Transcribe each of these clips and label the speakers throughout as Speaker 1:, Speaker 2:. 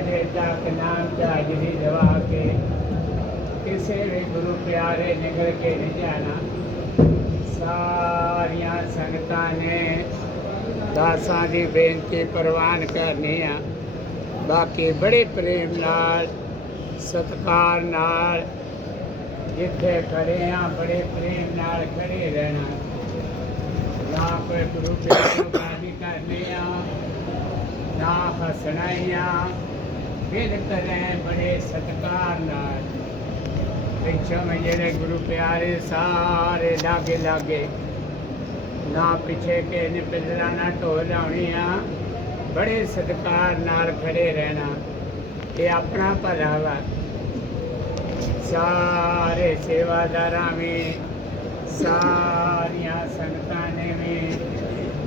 Speaker 1: ਵਜੇ ਤੱਕ ਨਾਮ ਜਾਜਰੀ ਕੇ ਕਿਸੇ ਵੀ ਗੁਰੂ ਪਿਆਰੇ ਨਿਕਲ ਕੇ ਨਹੀਂ ਜਾਣਾ। ਸਾਰੀਆਂ ਸੰਗਤਾਂ ਨੇ ਦਾਸਾਂ ਦੀ ਬੇਨਤੀ ਪ੍ਰਵਾਨ ਕਰਨੀ ਆ। ਬਾਕੀ ਬੜੇ ਪ੍ਰੇਮ ਨਾਲ, ਸਤਿਕਾਰ ਨਾਲ ਜਿੱਥੇ ਖੜੇ ਆ, ਬੜੇ ਪ੍ਰੇਮ ਨਾਲ ਖੜੇ ਰਹਿਣਾ। ਨਾ ਕੋਈ ਗੁਰੂ ਪਿਆਰੇ ਨੂੰ ਗਾਲੀ ਕਰਨੀ ਆ, ਨਾ ਹੱਸਣਾ ਆ। ਫਿਰ ਕਰੇ ਬੜੇ ਸਤਿਕਾਰ ਨਾਲ ਪਿੱਛੋਂ ਮੈਂ ਜਿਹੜੇ ਗੁਰੂ ਪਿਆਰੇ ਸਾਰੇ ਲਾਗੇ ਲਾਗੇ ਨਾ ਪਿੱਛੇ ਕੇ ਨੇ ਪਿੱਲਰਾ ਨਾ ਢੋਲ ਲਾਉਣੀ ਆ ਬੜੇ ਸਤਿਕਾਰ ਨਾਲ ਖੜੇ ਰਹਿਣਾ ਇਹ ਆਪਣਾ ਭਲਾ ਵਾ ਸਾਰੇ ਸੇਵਾਦਾਰਾਂ ਵੀ ਸਾਰੀਆਂ ਸੰਗਤਾਂ ਨੇ ਵੀ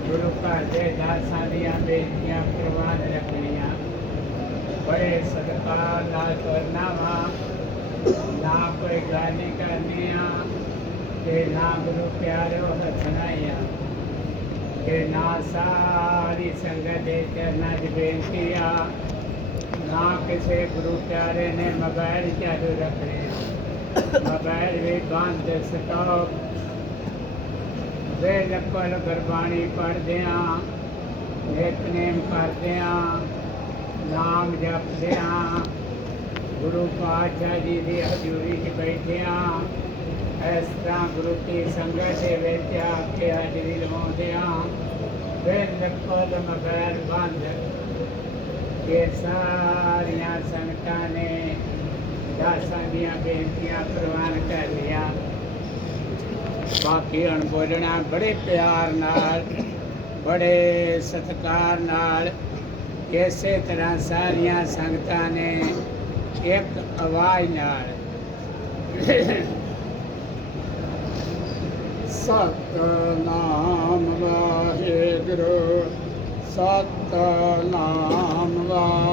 Speaker 1: ਗੁਰੂ ਘਰ ਦੇ ਦਾਸਾਂ ਦੀਆਂ ਬੇਨਤੀਆਂ ਪ੍ਰਵਾਨ ਰੱਖਣੀਆਂ ਬੜੇ ਸਤਿਕਾਰ ਨਾਲ ਕਰਨਾ ਵਾ ਨਾ ਕੋਈ ਗਾਲੀ ਕਰਨੀ ਆ ਤੇ ਨਾ ਗੁਰੂ ਪਿਆਰਿਓ ਹੱਸਣਾ ਹੀ ਆ ਕਿ ਨਾ ਸਾਰੀ ਸੰਗਤ ਦੇ ਚਰਨਾਂ 'ਚ ਬੇਨਤੀ ਆ ਨਾ ਕਿਸੇ ਗੁਰੂ ਪਿਆਰੇ ਨੇ ਮੋਬਾਈਲ ਚਾਲੂ ਰੱਖਣੇ ਆ ਮੋਬਾਈਲ ਵੀ ਬੰਦ ਸਟਾਪ ਵੇ ਨਕਲ ਗੁਰਬਾਣੀ ਪੜ੍ਹਦੇ ਆ ਨਿਤਨੇਮ ਕਰਦੇ ਆ ਨਾਮ ਜਪਦੇ ਆ ਗੁਰੂ ਪਾਤਸ਼ਾਹ ਜੀ ਦੀ ਹਜ਼ੂਰੀ 'ਚ ਬੈਠੇ ਆ ਇਸ ਤਰ੍ਹਾਂ ਗੁਰੂ ਕੀ ਸੰਗਤ ਦੇ ਵਿੱਚ ਆ ਕੇ ਹਾਜ਼ਰੀ ਲਵਾਉਂਦੇ ਆ ਵੇ ਨਕਲ ਮੋਬਾਈਲ ਬੰਦ ਇਹ ਸਾਰੀਆਂ ਸੰਗਤਾਂ ਨੇ ਦਾਸਾਂ ਦੀਆਂ ਬੇਨਤੀਆਂ ਪ੍ਰਵਾਨ ਕਰ ਲਿਆ ਬਾਕੀ ਹੁਣ ਬੋਲਣਾ ਬੜੇ ਪਿਆਰ ਨਾਲ, ਬੜੇ ਸਤਿਕਾਰ ਨਾਲ ਇਸੇ ਤਰ੍ਹਾਂ ਸਾਰੀਆਂ ਸੰਗਤਾਂ ਨੇ ਇੱਕ ਆਵਾਜ਼ ਨਾਲ ਸਤਨਾਮ ਵਾਹਿਗੁਰੂ ਸਤਨਾਮ ਵਾਹਿਗੁਰੂ